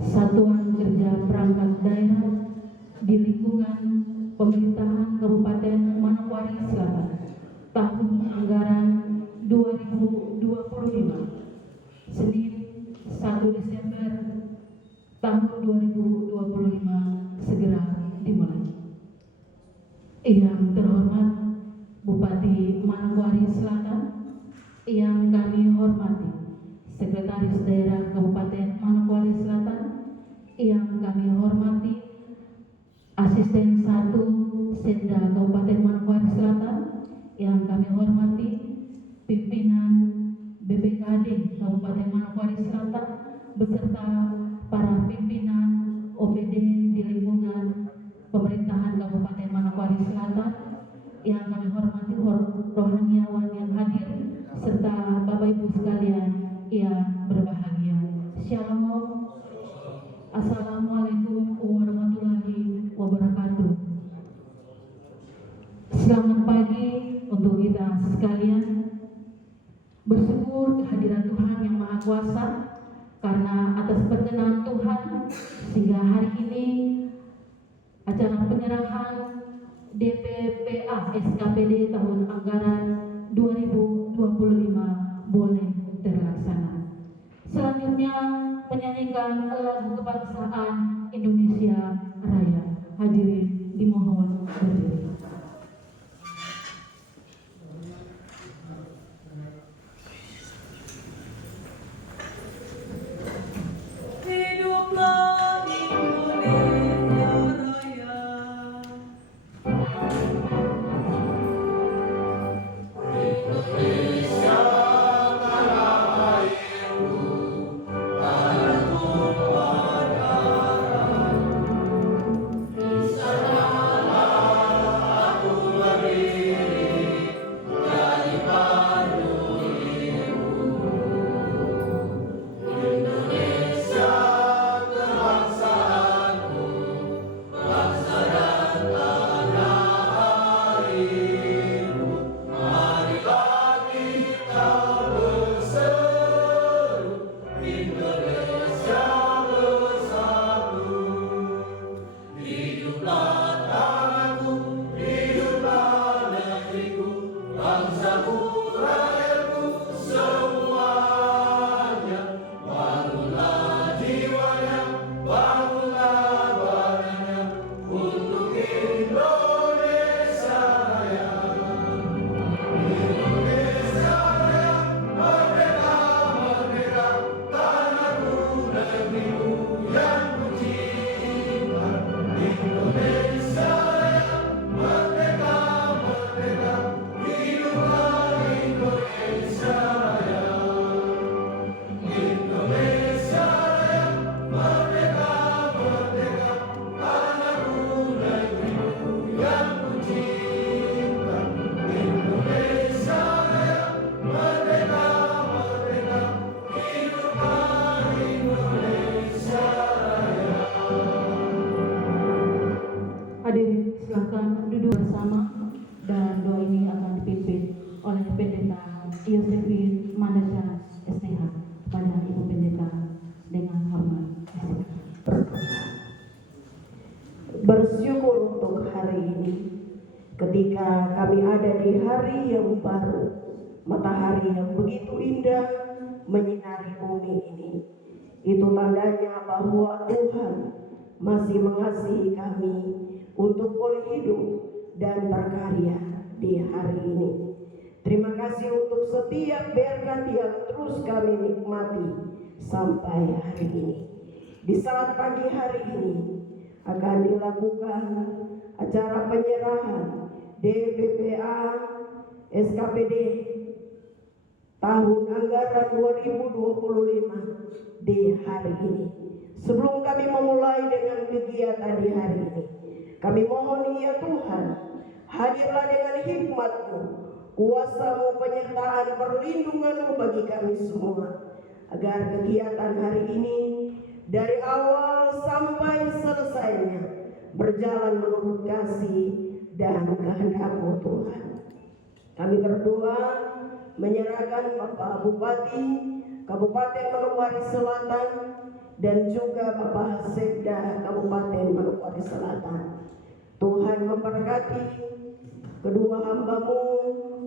Satuan Kerja Perangkat Daerah di lingkungan pemerintahan Kabupaten Manokwari Selatan tahun anggaran 2025 Senin 1 Desember tahun 2025 segera dimulai. Yang terhormat Bupati Manokwari Selatan, yang kami hormati Sekretaris Daerah Kabupaten Manokwari Selatan, yang kami hormati Asisten 1 Setda Kabupaten Manokwari Selatan, yang kami hormati pimpinan BPKD Kabupaten Manokwari Selatan beserta para pimpinan OPD di lingkungan pemerintahan Kabupaten Manokwari Selatan, yang kami hormati rohaniawan yang hadir serta Bapak Ibu sekalian yang berbahagia. Shalom. Assalamualaikum warahmatullahi wabarakatuh. Selamat pagi untuk kita sekalian. Bersyukur kehadiran Tuhan yang Maha Kuasa, karena atas perkenan Tuhan sehingga hari ini acara penyerahan DPPA SKPD tahun anggaran 2025 boleh terlaksana. Selanjutnya menyanyikan lagu kebangsaan Indonesia Raya. Hadirin dimohon berdiri. Hadirin silakan duduk bersama, dan doa ini akan dipimpin oleh Pendeta Yosefin Mandasha STH. Kepada Ibu Pendeta dengan hormat. Bersyukur untuk hari ini, ketika kami ada di hari yang baru, matahari yang begitu indah menyinari bumi ini. Itu tandanya bahwa Tuhan masih mengasihi kami untuk boleh hidup dan berkarya di hari ini. Terima kasih untuk setiap berkat yang terus kami nikmati sampai hari ini. Di saat pagi hari ini akan dilakukan acara penyerahan DPPA SKPD tahun anggaran 2025 di hari ini. Sebelum kami memulai dengan kegiatan di hari ini, kami mohon ya Tuhan, hadirlah dengan hikmat-Mu, kuasa-Mu, penyertaan, perlindungan-Mu bagi kami semua, agar kegiatan hari ini dari awal sampai selesainya berjalan menurut kasih dan kehendak-Mu Tuhan. Kami berdoa menyerahkan Bapak Bupati Kabupaten Manokwari Selatan dan juga Bapak Sekda Kabupaten Manokwari Selatan. Tuhan memberkati kedua hamba-Mu,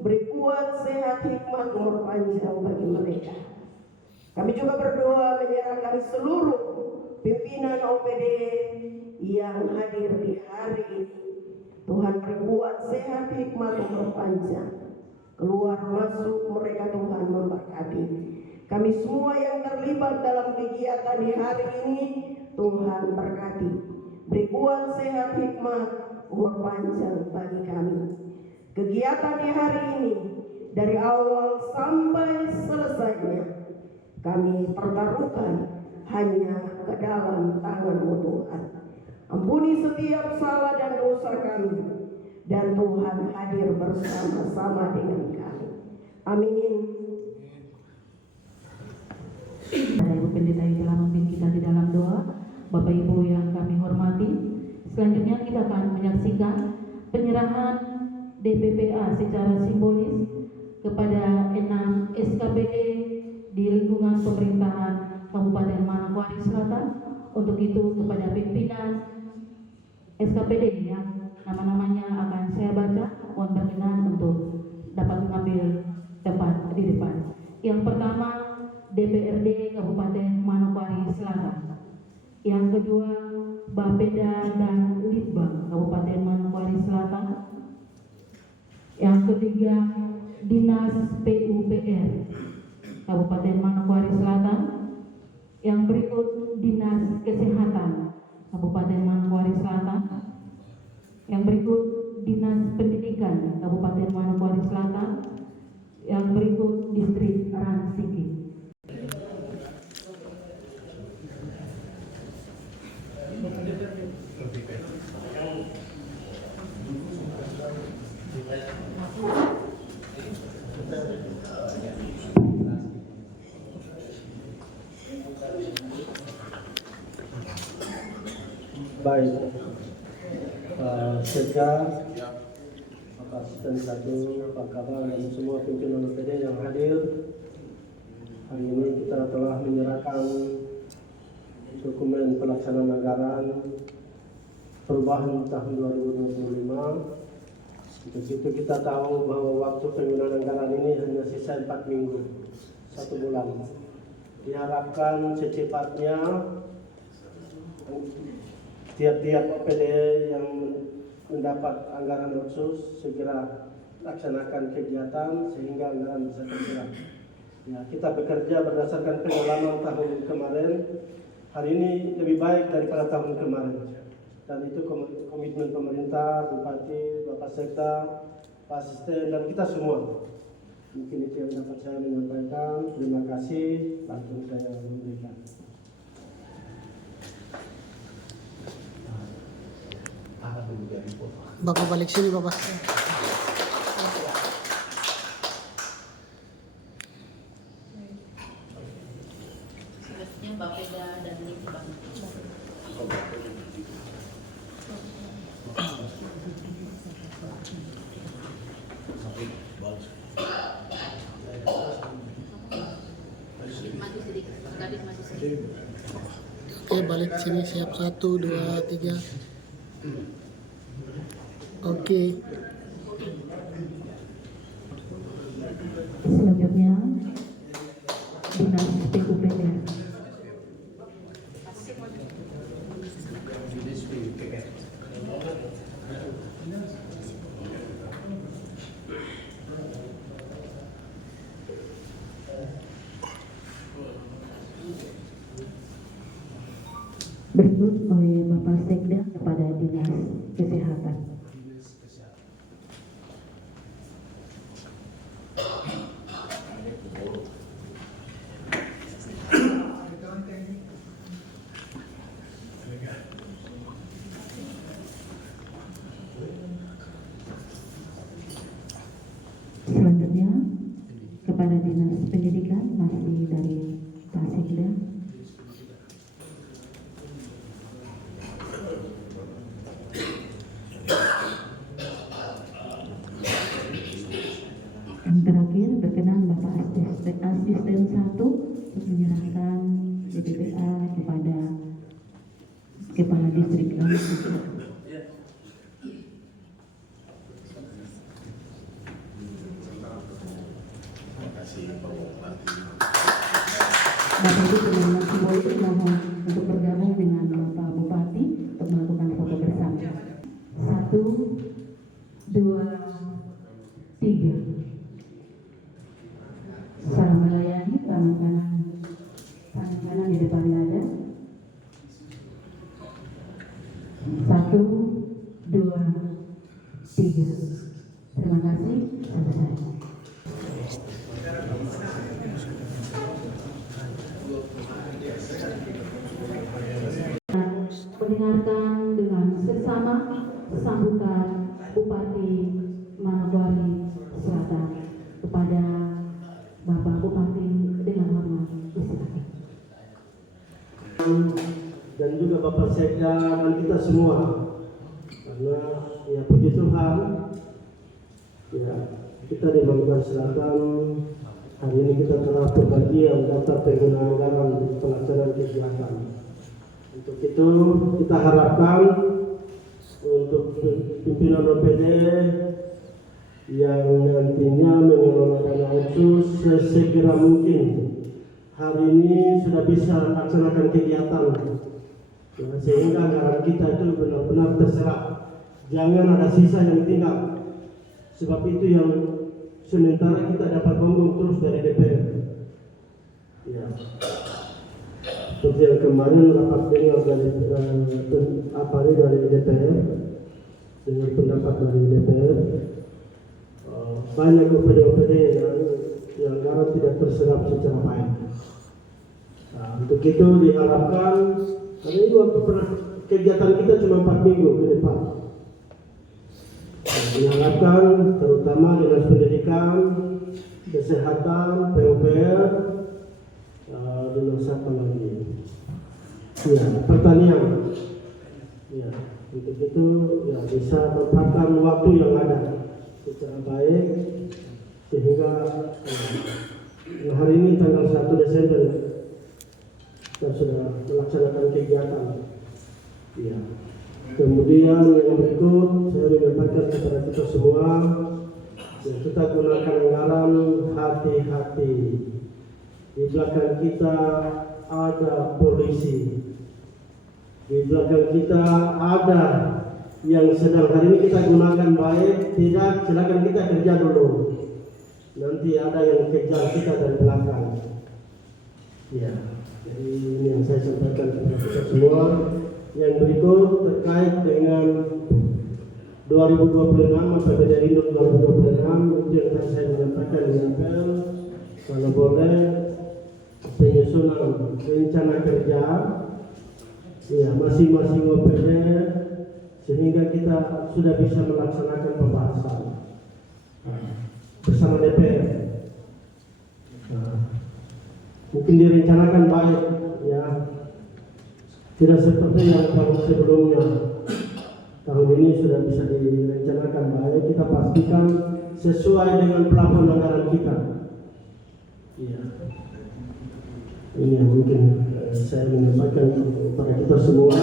beri kuat, sehat, hikmat, umur panjang bagi mereka. Kami juga berdoa menyerahkan seluruh pimpinan OPD yang hadir di hari ini. Tuhan beri kuat, sehat, hikmat, umur panjang. Keluar masuk mereka Tuhan memberkati. Kami semua yang terlibat dalam kegiatan di hari ini, Tuhan berkati. Beri kuat, sehat, hikmat, umur panjang bagi kami. Kegiatan di hari ini, dari awal sampai selesainya, kami pertaruhkan hanya ke dalam tangan-Mu Tuhan. Ampuni setiap salah dan dosa kami, dan Tuhan hadir bersama-sama dengan kami. Amin. Ibu Pendeta yang telah memimpin kita di dalam doa, Bapak Ibu yang kami hormati, selanjutnya kita akan menyaksikan penyerahan DPPA secara simbolis kepada 6 SKPD di lingkungan pemerintahan Kabupaten Manokwari Selatan. Untuk itu kepada pimpinan SKPD yang nama-namanya akan saya baca, mohon berkenan untuk dapat mengambil tempat di depan. Yang pertama, DPRD Kabupaten Manokwari Selatan. Yang kedua, Bapeda dan Litbang Kabupaten Manokwari Selatan. Yang ketiga, Dinas PUPR Kabupaten Manokwari Selatan. Yang berikut, Dinas Kesehatan Kabupaten Manokwari Selatan. Yang berikut, Dinas Pendidikan Kabupaten Manokwari Selatan. Yang berikut, Distrik Ransiki. Baik, Sekda, Bapak Asisten 1, Pak Kabal, dan semua pimpinan OPD yang hadir. Hari ini kita telah menyerahkan dokumen pelaksanaan anggaran perubahan tahun 2025. Untuk itu kita tahu bahwa waktu penggunaan anggaran ini hanya sisa 4 minggu, 1 bulan. Diharapkan secepatnya tiap-tiap OPD yang mendapat anggaran khusus segera laksanakan kegiatan sehingga anggaran bisa terserap. Ya, kita bekerja berdasarkan pengalaman tahun kemarin. Hari ini lebih baik daripada tahun kemarin. Dan itu komitmen pemerintah, Bupati, Bapak Sekda, Pak Asisten, dan kita semua. Mungkin itu yang dapat saya menyampaikan. Terima kasih. Langsung saya memberikan. Bapak balik sini, Bapak. Selanjutnya Bapeda dan Litbang. Oke, balik sini, siap 1, 2, 3. Oke. Selanjutnya Dinas PUPR. Berikut oleh Bapak Sekda kepada Dinas Kesehatan. Selanjutnya kepada Dinas Pendidikan, masih dari Pak Sekda. Kepala Distrik Lampung. Bapak Ibu teman-teman simbolis mohon untuk bergabung dengan Pak Bupati untuk melakukan foto bersama. 1, 2, 3. Salam melayani, tangan kanan di depan dada. 1, 2, 3. Terima kasih. Selesai. Mendengarkan dengan seksama sambutan Bupati Manokwari Selatan kepada Bapak Bupati dengan hormat disilakan. Dan juga Bapak Sekda dan kita semua, karena ya puji Tuhan, ya kita di Manokwari Selatan hari ini kita telah berbagian data penggunaan anggaran di pelaksanaan kegiatan. Untuk itu kita harapkan untuk pimpinan OPD yang nantinya mengelola dana otsus sesegera mungkin hari ini sudah bisa laksanakan kegiatan, ya, sehingga anggaran kita itu benar-benar terserap, jangan ada sisa yang tinggal. Sebab itu yang sementara kita dapat ngomong terus dari DPR. Ya. Seperti yang kemarin rapat dengar dari DPR dengan pendapat dari DPR, banyak OPD-OPD yang anggaran tidak terserap secara baik. Nah, untuk itu diharapkan, karena ini waktu kegiatan kita cuma 4 minggu ke depan. Nah, diharapkan terutama dinas pendidikan, kesehatan, PUPR, dinas apa lagi? Ya, pertanian. Ya, untuk itu ya bisa memanfaatkan waktu yang ada secara baik sehingga hari ini tanggal 1 Desember kita sudah melaksanakan kegiatan. Ya. Kemudian yang berikut saya menyampaikan kepada kita semua, ya, kita gunakan anggaran hati-hati. Di belakang kita ada polisi. Di belakang kita ada yang sedang hari ini kita gunakan baik, tidak, silakan kita kerja dulu. Nanti ada yang kejar kita dari belakang. Ya, jadi ini yang saya sampaikan kepada kita semua. Yang berikut terkait dengan 2026 APBD Induk 2026 itu yang tadi saya menyampaikan di apel, kalau boleh penyusunan rencana kerja, ya, masing-masing OPD sehingga kita sudah bisa melaksanakan pembahasan bersama DPR. Mungkin direncanakan baik, ya, tidak seperti yang tahun sebelumnya. Tahun ini sudah bisa direncanakan baik, kita pastikan sesuai dengan plafon anggaran kita. Ya. Ini yang mungkin saya menyampaikan kepada kita semua.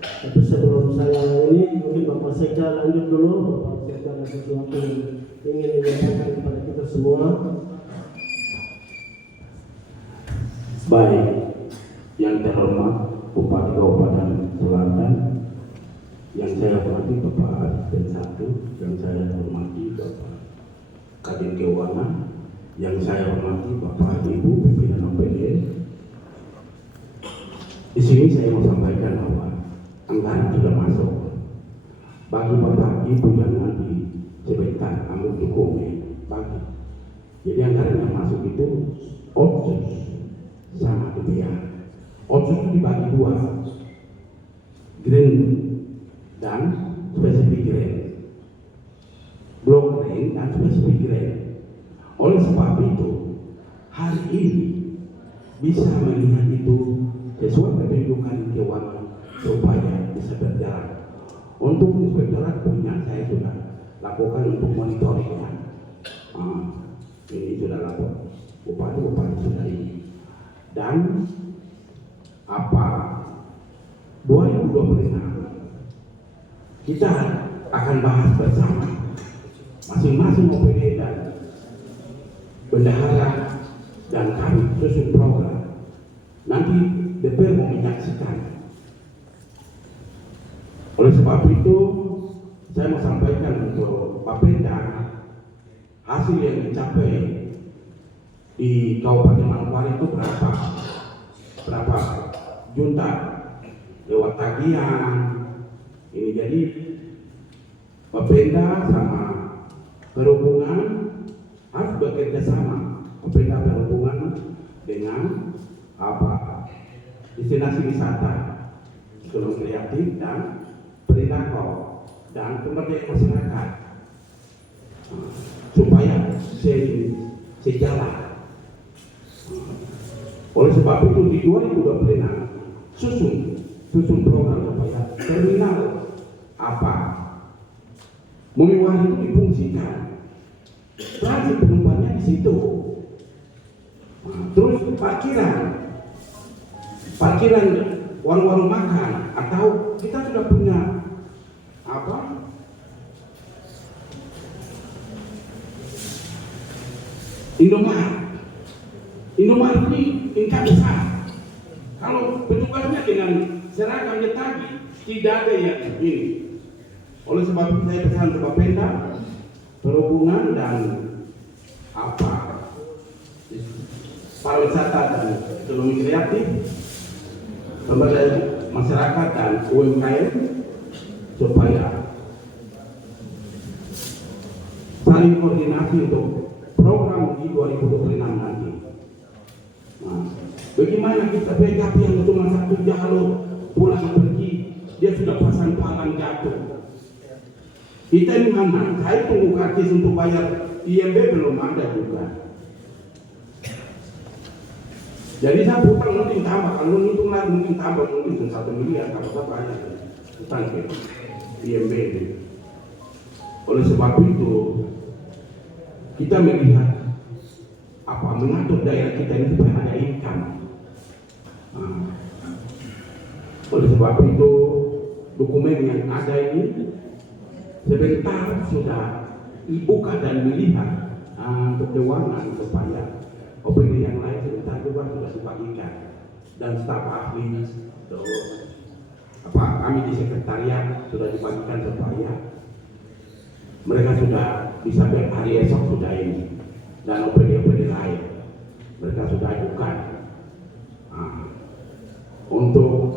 Tapi sebelum saya ini, mungkin Bapak Sekda lanjut dulu. Bapak Sekda ada sesuatu yang ingin menyampaikan kepada kita semua. Baik, yang terhormat Bupati Kabupaten Selatan, yang saya hormati Bapak Asisten 1, yang saya hormati Bapak Kadin Keuangan, yang saya hormati Bapak Ibu pimpinan OPD. Di sini saya mau sampaikan bahwa anggaran sudah masuk. Bagi Bapak Ibu yang nanti sebentar kamu dukung, bagi. Jadi anggaran yang masuk itu otsus sama DPR. Otsus itu dibagi 2, green dan spesifik green, blok green dan spesifik green. Oleh sebab itu hari ini bisa melihat itu sesuai kependudukan keuangan supaya bisa berjalan. Untuk inspektorat punya saya sudah lakukan untuk monitoringnya. Ini sudah lapor bupati sudah ini. Dan apa 2026 kita akan bahas bersama masing-masing OPD dan bendahara dan kami susun program. Nanti DPR mau menyaksikan. Oleh sebab itu saya mau sampaikan untuk Bapenda hasil yang dicapai di Kabupaten Manokwari itu berapa junta lewat tagihan ini. Jadi Bapenda sama perhubungan harus bekerja sama. Bapenda berhubungan dengan destinasi wisata, ekonomi kreatif dan perilaku dan pemberdayaan masyarakat supaya sejalan. Oleh sebab itu di 2026 susun program supaya terminal Mumiwari itu difungsikan, transit penumpangnya di situ. Terus parkiran warung-warung makan, atau kita sudah punya Indomaret ini tingkat besar. Kalau petugasnya dengan seragamnya tadi tidak ada yang ini. Oleh sebab itu saya pesan ke Bapenda, perhubungan dan pariwisata dan ekonomi kreatif, pemberdayaan masyarakat dan UMKM supaya saling koordinasi untuk program di 2026 nanti. Nah, bagaimana kita backup yang cuma satu jalur pulang pergi, dia sudah pasang palang jatuh. Kita ini mana? Saya tunggu karcis untuk bayar IMB belum ada juga. Jadi saya putar mungkin tambah, kalau ngitung lagi mungkin tambah, mungkin 1 miliar kalau saya bayar utang ke IMB ini. Oleh sebab itu kita melihat mengatur daerah kita ini supaya ada income. Oleh sebab itu dokumen yang ada ini sebentar sudah dibuka dan dilihat untuk keuangan supaya OPD yang lain sebentar juga sudah dibagikan dan staf ahli terus kami di sekretariat sudah dibagikan supaya mereka sudah bisa hari esok sudah ini, dan OPD lain mereka sudah ajukan untuk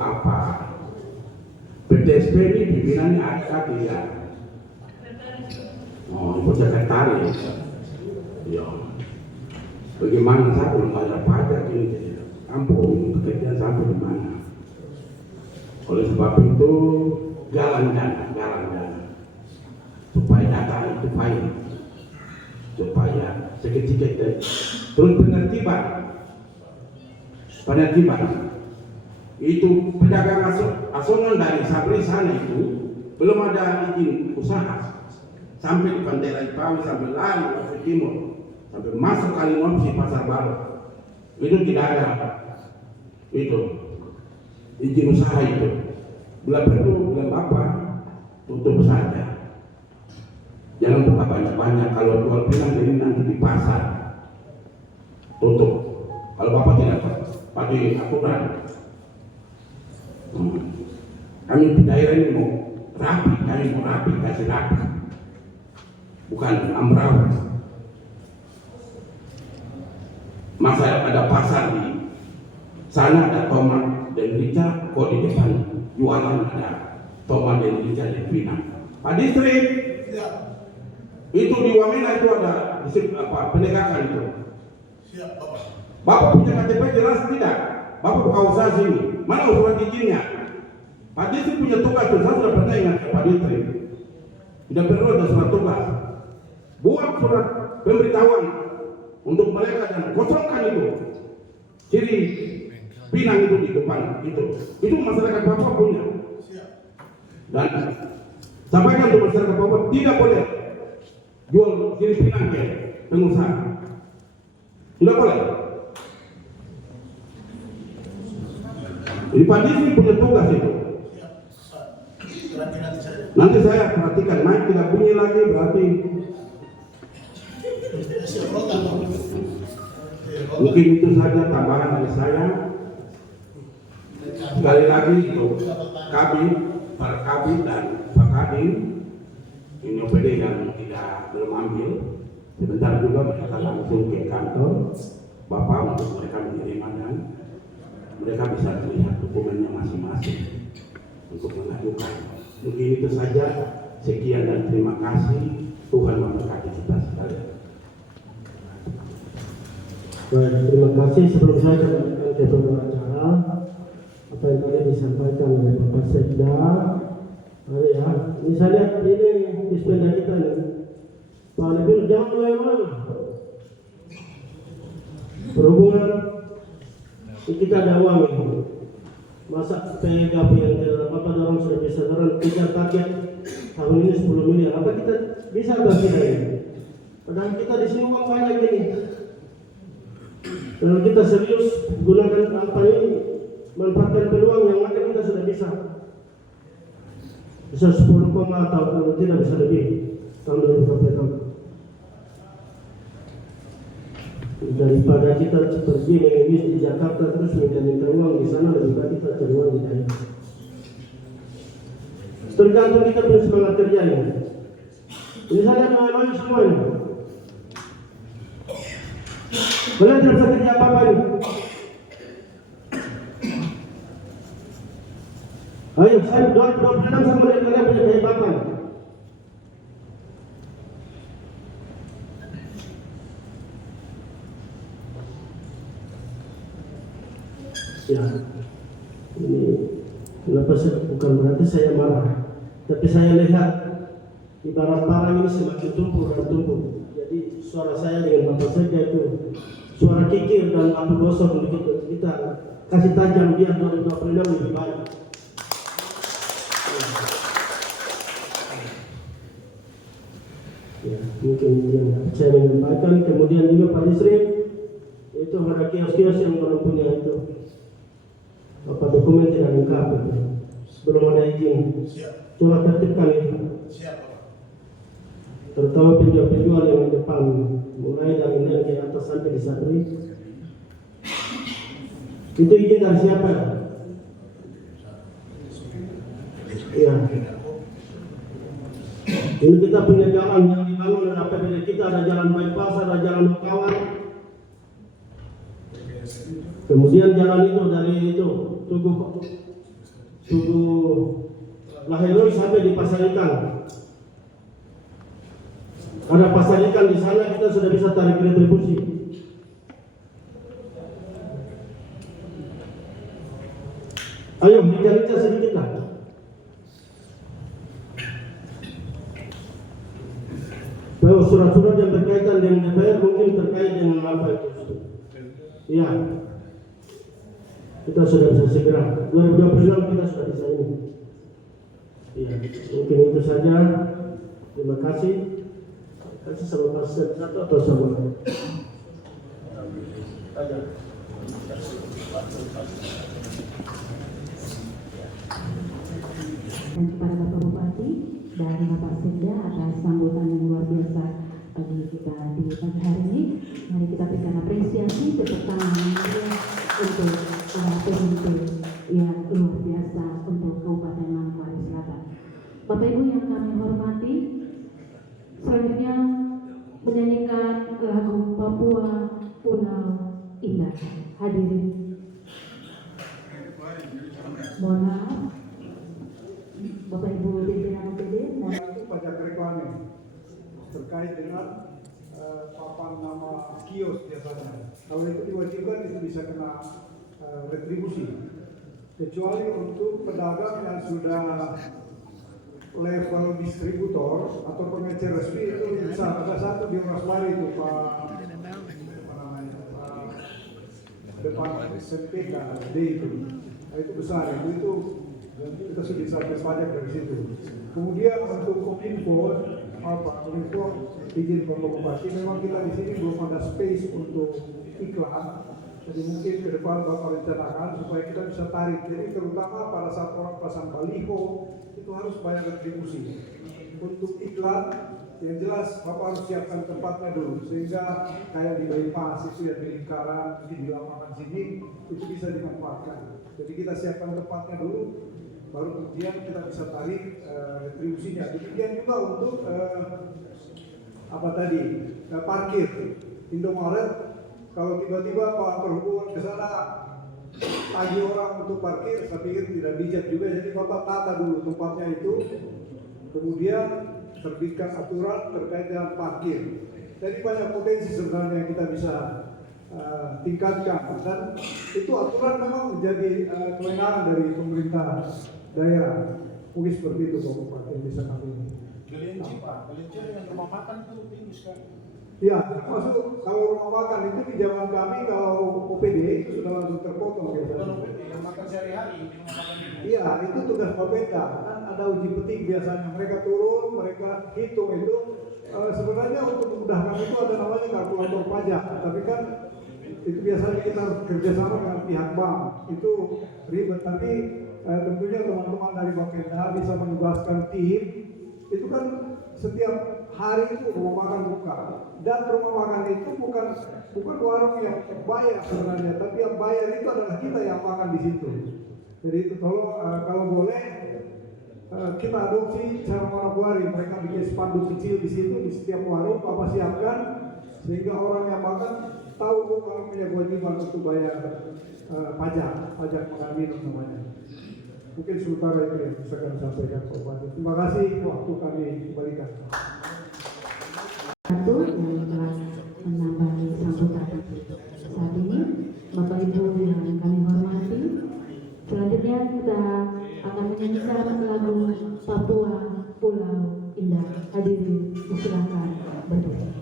PTSP ini pimpinannya ada tidak? Itu sekretaris. Ya. Bagaimana saya belum bayar pajak ini? Ampun, pekerjaan sampai di mana? Oleh sebab itu jalan supaya data itu baik, supaya seketika itu terus penertiban itu pedagang asongan dari Sabri sana itu belum ada izin usaha sampai di Pantai Raipawi, sampai lari ke timur, sampai masuk Kalimopsi Pasar Baru itu tidak ada itu izin usaha itu. Bila perlu, bila apa tutup saja. Jangan buka banyak-banyak. Kalau jual pinang ini nanti di pasar tutup. Kalau bapak tidak pakai aturan, kami di daerah ini mau rapi, kasih rapi, bukan ambrau. Masa ada pasar di sana, ada tomat dan rica, kok di depan jualan ada tomat dan rica dan pinang. Pak Distrik, itu di Wamena itu ada penegakan itu. Bapak punya KTP jelas tidak? Bapak buka usaha sini, mana surat izinnya? Pak Distrik punya tugas itu, saya sudah pernah ingat ke Pak Distrik. Tidak perlu ada surat tugas. Buat surat pemberitahuan untuk mereka dan kosongkan itu. Ciri pinang itu di depan itu masyarakat Papua punya. Dan sampaikan untuk masyarakat Papua tidak boleh jual ciri pinang ke pengusaha. Tidak boleh. Jadi Pak Distrik punya tugas itu. Nanti saya perhatikan mic tidak bunyi lagi berarti mungkin itu saja tambahan dari saya. Sekali lagi untuk kami, para kami dan Pak Kadin, ini OPD yang belum ambil, sebentar juga mereka langsung ke kantor Bapak untuk mereka menerima dan mereka bisa melihat dokumennya masing-masing untuk mengajukan. Mungkin itu saja. Sekian dan terima kasih. Tuhan memberkati kita sekalian. Baik, terima kasih. Sebelum saya kembalikan ke pembicara, apa yang tadi disampaikan oleh Bapak Sekda, ya, ini saya lihat ini dispenda kita nih. Pak Nabil, jangan kemana-mana. Berhubungan kita ada uang ini. Masa PGP yang tidak apa orang sudah bisa kejar target tahun ini 10 miliar. Apa kita bisa bagi ini? Padahal kita di sini uang banyak ini. Kalau kita serius gunakan apa ini, manfaatkan peluang yang ada, kita sudah bisa 10, atau kalau tidak bisa lebih tahun 2026. Daripada kita pergi mengemis di Jakarta terus minta uang di sana, lebih baik kita cari uang di daerah. Tergantung kita punya semangat kerja ini. Ini saya doain semua ini. Kalian tidak bisa kerja apa-apa ini. Ayo, saya doa sama mereka, kalian punya kayak apa? Ya, ini kenapa bukan berarti saya marah, tapi saya lihat ibarat parang ini semakin tumpul dan tumpul. Jadi suara saya dengan Bapak Sekda itu suara kikir dan abu gosong begitu, kita kasih tajam biar 2026 lebih baik. Ya, mungkin yang saya menyampaikan. Kemudian juga Pak Disri itu ada kios-kios yang belum punya itu apa dokumen tidak lengkap itu, belum ada izin. Coba tertibkan itu. Terutama penjual-penjual yang di depan, mulai dari ini ke atas sampai di Satri. Itu izin dari siapa? Ya. Ini kita punya jalan yang dibangun oleh APBD kita, ada jalan bypass, ada jalan kawan. Kemudian jalan itu dari itu Tugu Lahirul sampai di Pasar Ikan. Ada Pasar Ikan di sana, kita sudah bisa tarik retribusi. Ayo bicara sedikit lah. Bahwa surat-surat yang berkaitan dengan DPR mungkin terkait dengan apa itu. Iya. Kita sudah bisa segera 2026 kita sudah bisa ini. Iya, mungkin itu saja. Terima kasih. Kasih sama Pak satu atau sama. Dan kepada Bapak Bupati dan Bapak Sekda atas sambutan yang luar biasa bagi kita di pagi hari ini. Mari kita berikan apresiasi, tepuk tangan untuk pemimpin yang luar biasa untuk Kabupaten Manokwari Selatan. Bapak Ibu yang kami hormati, selanjutnya menyanyikan lagu Papua Pulau Indah. Hadirin, mohon maaf, Bapak Ibu pimpinan OPD, pajak reklame terkait dengan papan nama kios biasanya. Kalau itu diwajibkan itu bisa kena retribusi. Kecuali untuk pedagang yang sudah level distributor atau pengecer resmi itu bisa. Ada satu di Rasmari itu Pak depan SPK D itu. Nah, itu besar itu kita sudah bisa pajak dari situ. Kemudian untuk Kominfo, Kominfo izin Bapak Bupati, memang kita di sini belum ada space untuk iklan, Jadi mungkin ke depan Bapak rencanakan supaya kita bisa tarik. Jadi terutama pada saat orang pasang baliho itu harus bayar retribusi. Untuk iklan yang jelas Bapak harus siapkan tempatnya dulu sehingga kayak di bypass itu yang di lingkaran di lapangan sini itu bisa dimanfaatkan. Jadi kita siapkan tempatnya dulu, baru kemudian kita bisa tarik retribusinya. Demikian juga untuk parkir Indomaret. Kalau tiba-tiba Pak Perhubungan ke sana tagih orang untuk parkir, saya pikir tidak bijak juga. Jadi Bapak tata dulu tempatnya itu, kemudian terbitkan aturan terkait dengan parkir. Jadi banyak potensi sebenarnya yang kita bisa tingkatkan, dan itu aturan memang menjadi kewenangan dari pemerintah daerah. Mungkin seperti itu Pak Bupati yang bisa kami. Kelinci Pak, kelinci dengan rumah makan itu tinggi sekali. Ya, maksud kalau rumah makan itu di zaman kami kalau OPD itu sudah langsung terpotong biasanya. Bukan OPD, yang makan sehari-hari di rumah makan itu. Iya, itu tugas Bapeda. Kan ada uji petik biasanya. Mereka turun, mereka hitung itu. Sebenarnya untuk memudahkan itu ada namanya kalkulator pajak. Tapi kan itu biasanya kita harus kerjasama dengan pihak bank. Itu ribet. Tapi tentunya teman-teman dari Bapeda bisa menugaskan tim. Itu kan setiap hari itu rumah makan buka, dan rumah makan itu bukan warung yang bayar sebenarnya, tapi yang bayar itu adalah kita yang makan di situ. Jadi itu tolong kalau boleh kita adopsi cara Manokwari, mereka bikin spanduk kecil di situ di setiap warung, Bapak siapkan sehingga orang yang makan tahu kalau punya kewajiban untuk bayar pajak makan minum namanya. Mungkin sementara itu yang bisa kami sampaikan Pak Bupati. Terima kasih waktu kami kembalikan. Satu yang telah menambahi sambutan saat ini, Bapak Ibu yang kami hormati. Selanjutnya kita akan menyanyikan lagu Papua Pulau Indah. Hadirin silakan berdiri.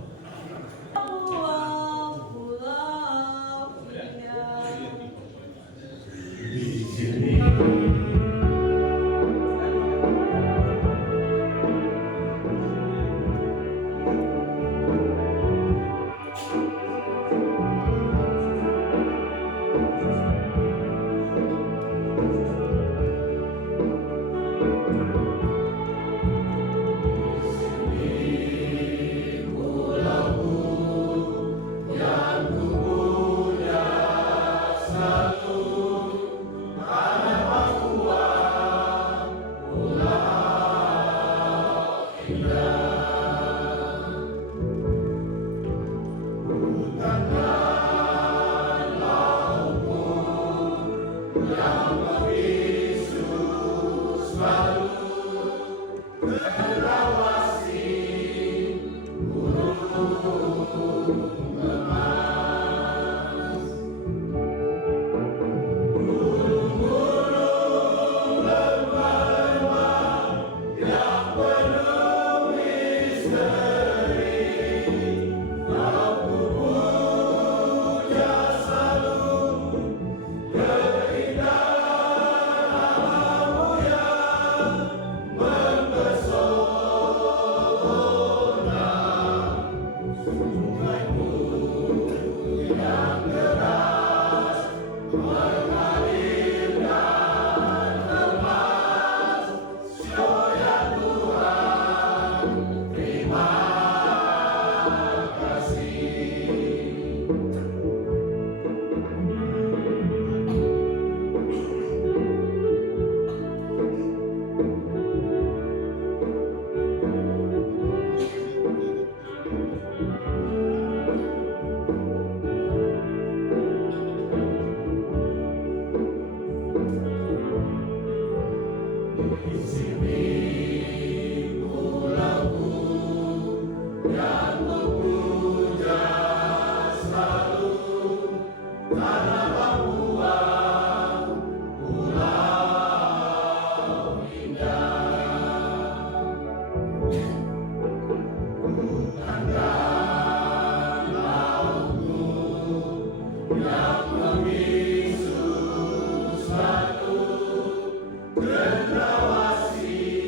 Cendrawasih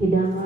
hidangan